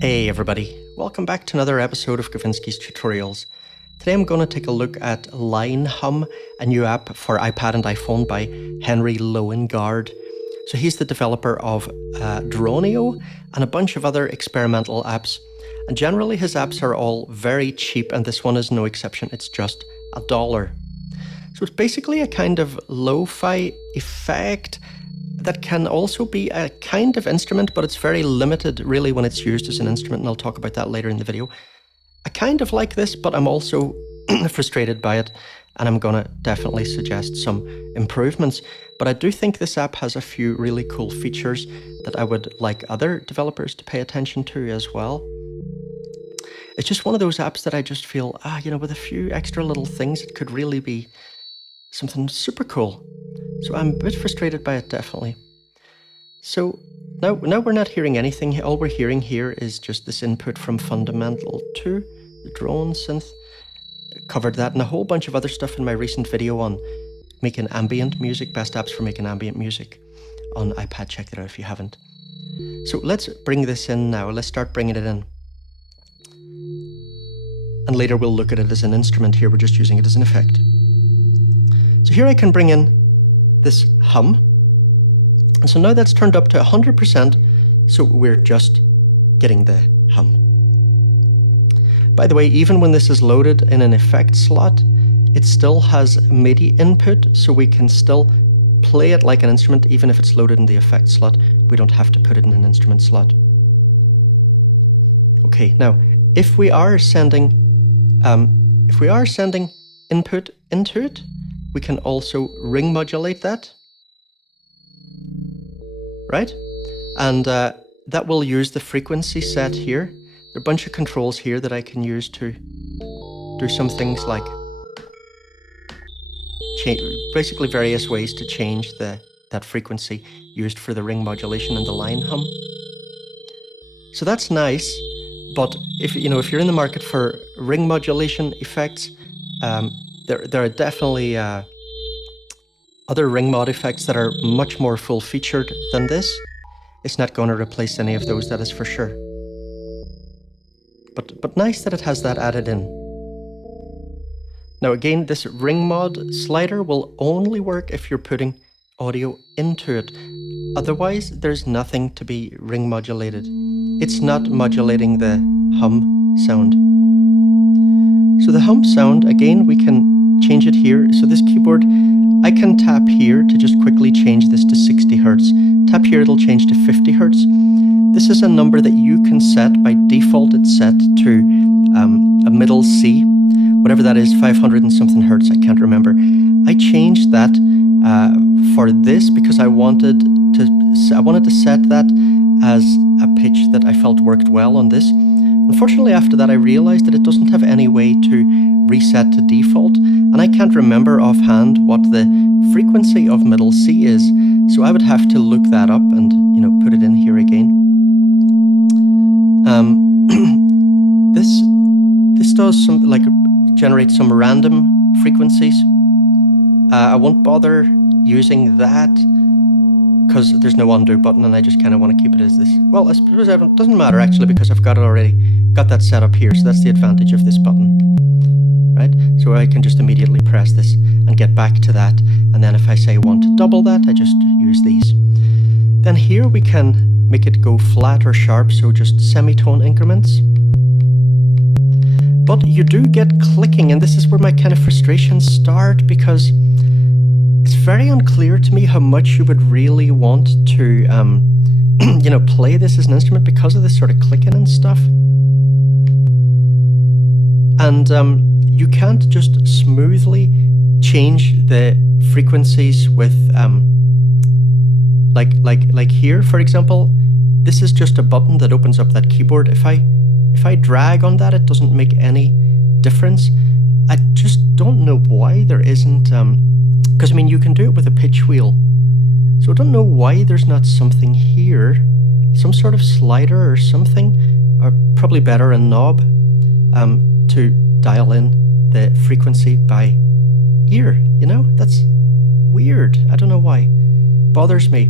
Hey everybody, welcome back to another episode of Gavinski's Tutorials. Today I'm going to take a look at Line Hum, a new app for iPad and iPhone by Henry Lowengard. So he's the developer of Droneo and a bunch of other experimental apps. And generally his apps are all very cheap, and this one is no exception. It's just $1. So it's basically a kind of lo-fi effect that can also be a kind of instrument, but it's very limited really when it's used as an instrument, and I'll talk about that later in the video. I kind of like this, but I'm also frustrated by it, and I'm gonna definitely suggest some improvements. But I do think this app has a few really cool features that I would like other developers to pay attention to as well. It's just one of those apps that I just feel, with a few extra little things, it could really be something super cool. So I'm a bit frustrated by it, definitely. So now we're not hearing anything. All we're hearing here is just this input from Fundamental 2, the drone synth. Covered that and a whole bunch of other stuff in my recent video on making ambient music, best apps for making ambient music on iPad. Check that out if you haven't. So let's bring this in now. Let's start bringing it in. And later we'll look at it as an instrument. Here we're just using it as an effect. So here I can bring in this hum, and so now that's turned up to 100%, so we're just getting the hum. By the way, even when this is loaded in an effect slot, it still has MIDI input, so we can still play it like an instrument even if it's loaded in the effect slot. We don't have to put it in an instrument slot. Okay, now if we are sending input into it, we can also ring modulate that, right? And that will use the frequency set here. There are a bunch of controls here that I can use to do some things like basically various ways to change that frequency used for the ring modulation and the line hum. So that's nice, but if you're in the market for ring modulation effects, there are definitely other ring mod effects that are much more full-featured than this. It's not going to replace any of those, that is for sure. But nice that it has that added in. Now again, this ring mod slider will only work if you're putting audio into it. Otherwise, there's nothing to be ring modulated. It's not modulating the hum sound. So the hum sound, again, we can change it here. So this keyboard, I can tap here to just quickly change this to 60 Hertz. Tap here, it'll change to 50 Hertz. This is a number that you can set. By default, it's set to a middle C, whatever that is, 500 and something Hertz, I can't remember. I changed that for this because I wanted to set that as a pitch that I felt worked well on this. Unfortunately, after that, I realized that it doesn't have any way to reset to default, and I can't remember offhand what the frequency of middle C is, so I would have to look that up and put it in here again. This does some generate some random frequencies. I won't bother using that because there's no undo button, and I just kind of want to keep it as this. Well, I suppose it doesn't matter actually, because I've got that set up here, so that's the advantage of this button, right? So I can just immediately press this and get back to that, and then if I say want to double that, I just use these. Then here we can make it go flat or sharp, so just semitone increments. But you do get clicking, and this is where my kind of frustrations start, because it's very unclear to me how much you would really want to play this as an instrument because of this sort of clicking and stuff. And you can't just smoothly change the frequencies with like here, for example. This is just a button that opens up that keyboard. If I drag on that, it doesn't make any difference. I just don't know why there isn't, because you can do it with a pitch wheel. So I don't know why there's not something here, some sort of slider or something, or probably better a knob to dial in the frequency by ear. That's weird. I don't know why. Bothers me.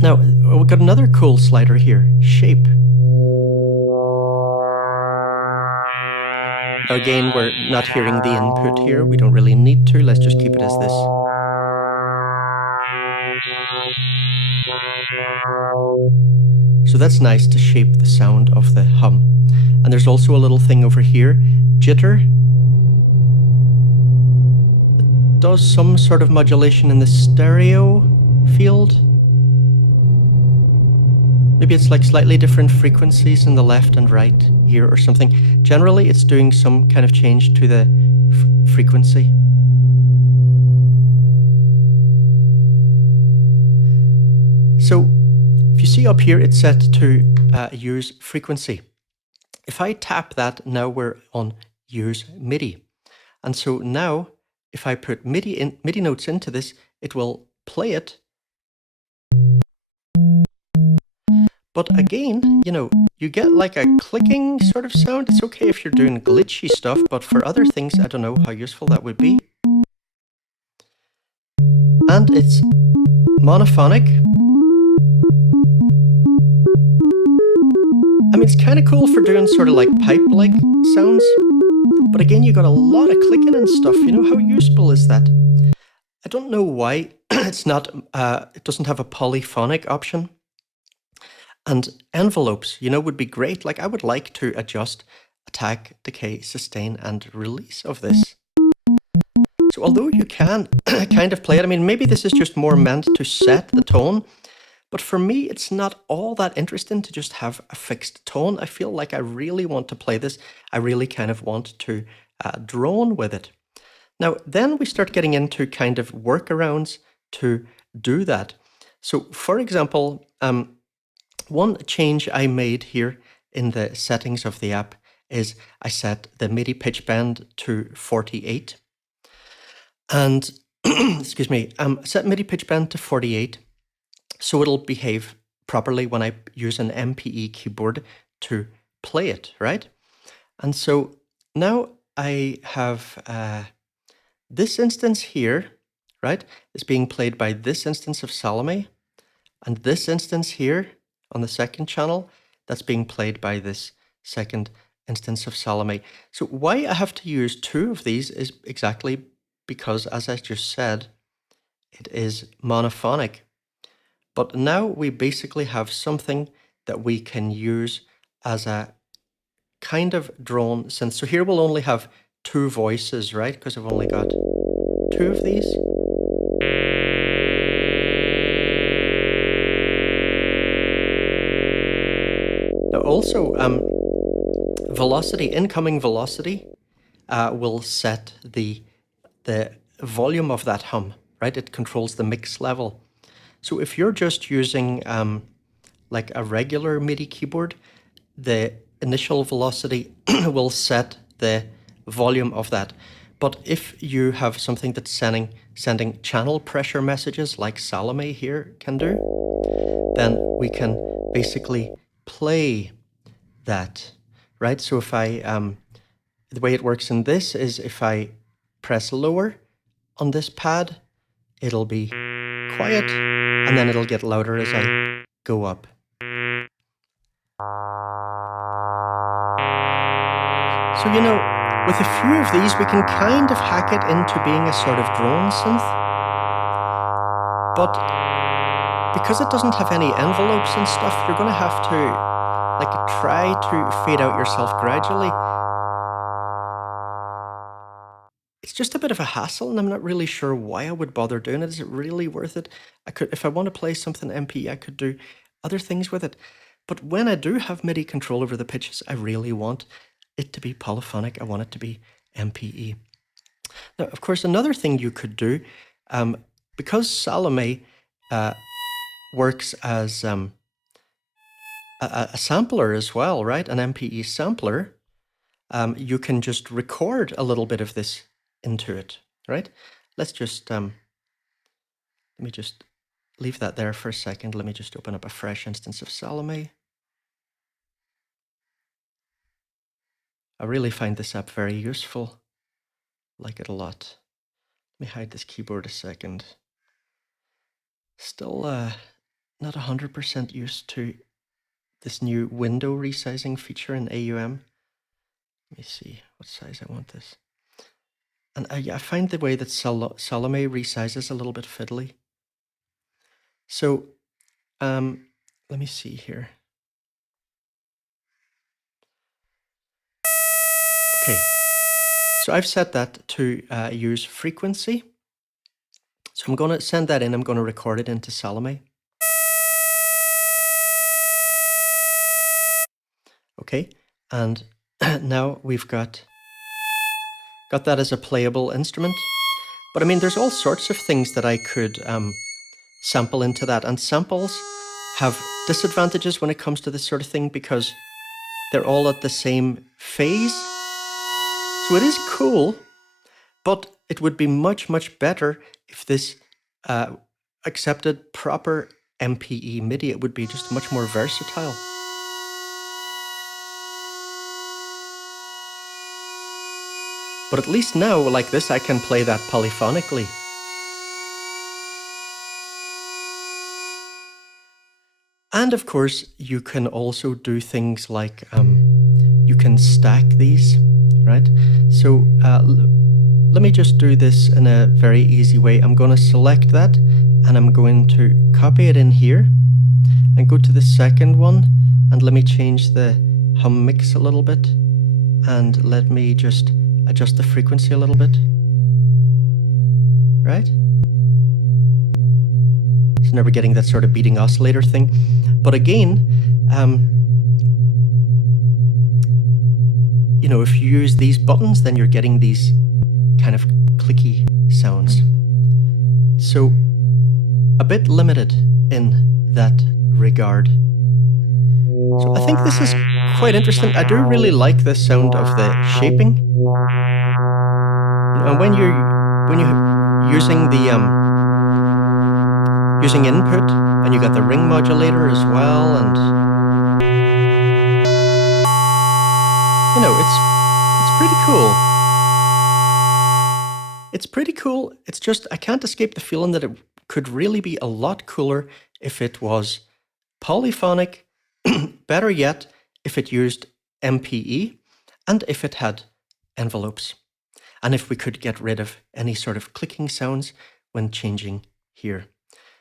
Now, we've got another cool slider here, shape. Now again, we're not hearing the input here. We don't really need to. Let's just keep it as this. So that's nice to shape the sound of the hum. And there's also a little thing over here, jitter. It does some sort of modulation in the stereo field. Maybe it's like slightly different frequencies in the left and right ear or something. Generally, it's doing some kind of change to the frequency. So if you see up here, it's set to use frequency. If I tap that, now we're on use MIDI. And so now, if I put MIDI notes into this, it will play it. But again, you know, you get like a clicking sort of sound. It's okay if you're doing glitchy stuff, but for other things, I don't know how useful that would be. And it's monophonic. I mean, it's kind of cool for doing sort of like pipe-like sounds. But again, you got a lot of clicking and stuff. You know, how useful is that? I don't know why it's not, it doesn't have a polyphonic option. And envelopes, you know, would be great. Like I would like to adjust attack, decay, sustain, and release of this. So although you can kind of play it, I mean, maybe this is just more meant to set the tone, but for me, it's not all that interesting to just have a fixed tone. I feel like I really want to play this. I really kind of want to drone with it. Now, then we start getting into kind of workarounds to do that. So for example, one change I made here in the settings of the app is I set the MIDI pitch bend to 48. And, excuse me, set MIDI pitch bend to 48 so it'll behave properly when I use an MPE keyboard to play it, right? And so now I have this instance here, right, is being played by this instance of Salame, and this instance here on the second channel, that's being played by this second instance of Salame. So why I have to use two of these is exactly because, as I just said, it is monophonic. But now we basically have something that we can use as a kind of drone synth. So here we'll only have two voices, right? Because I've only got two of these. Now also, velocity, incoming velocity, will set the volume of that hum, right? It controls the mix level. So if you're just using like a regular MIDI keyboard, the initial velocity will set the volume of that. But if you have something that's sending channel pressure messages like Salame here can do, then we can basically play that, right? So if I, the way it works in this is if I press lower on this pad, it'll be quiet, and then it'll get louder as I go up. So, you know, with a few of these, we can kind of hack it into being a sort of drone synth. But because it doesn't have any envelopes and stuff, you're going to have to like try to fade out yourself gradually. It's just a bit of a hassle, and I'm not really sure why I would bother doing it. Is it really worth it? I could, if I want to play something MP, I could do other things with it. But when I do have MIDI control over the pitches, I really want it to be polyphonic. I want it to be MPE. Now, of course, another thing you could do, because Salame works as a sampler as well, right? An MPE sampler, you can just record a little bit of this into it, right? Let's just, let me just leave that there for a second. Let me just open up a fresh instance of Salame. I really find this app very useful. Like it a lot. Let me hide this keyboard a second. Still not 100% used to this new window resizing feature in AUM. Let me see what size I want this. And I find the way that Salame resizes a little bit fiddly. So let me see here. Okay, so I've set that to use frequency. So I'm going to send that in. I'm going to record it into Salame. Okay, and now we've got that as a playable instrument. But I mean, there's all sorts of things that I could sample into that. And samples have disadvantages when it comes to this sort of thing because they're all at the same phase. So it is cool, but it would be much, much better if this accepted proper MPE MIDI. It would be just much more versatile. But at least now, like this, I can play that polyphonically. And of course, you can also do things like you can stack these, right? So let me just do this in a very easy way. I'm going to select that and I'm going to copy it in here and go to the second one and let me change the hum mix a little bit and let me just adjust the frequency a little bit, right? So now we're getting that sort of beating oscillator thing. But again, you know, if you use these buttons, then you're getting these kind of clicky sounds. So a bit limited in that regard. So I think this is quite interesting. I do really like the sound of the shaping. And when you're using the using input, and you got the ring modulator as well, and you know, it's pretty cool. It's pretty cool. It's just I can't escape the feeling that it could really be a lot cooler if it was polyphonic. Better yet, if it used MPE and if it had envelopes. And if we could get rid of any sort of clicking sounds when changing here.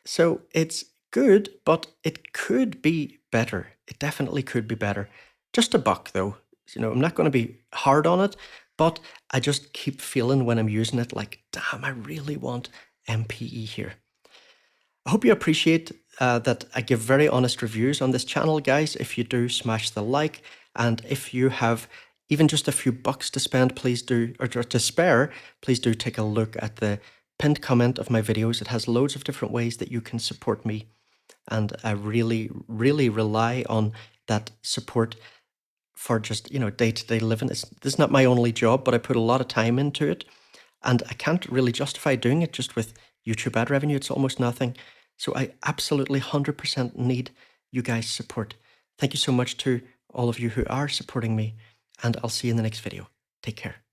So it's good, but it could be better. It definitely could be better. Just a buck though. You know, I'm not going to be hard on it, but I just keep feeling when I'm using it like, damn, I really want MPE here. I hope you appreciate that I give very honest reviews on this channel, guys. If you do, smash the like. And if you have even just a few bucks to spend, please do, or to spare, please do take a look at the pinned comment of my videos. It has loads of different ways that you can support me. And I really, really rely on that support for just, you know, day-to-day living. This is not my only job, but I put a lot of time into it. And I can't really justify doing it just with YouTube ad revenue. It's almost nothing. So I absolutely 100% need you guys' support. Thank you so much to all of you who are supporting me, and I'll see you in the next video. Take care.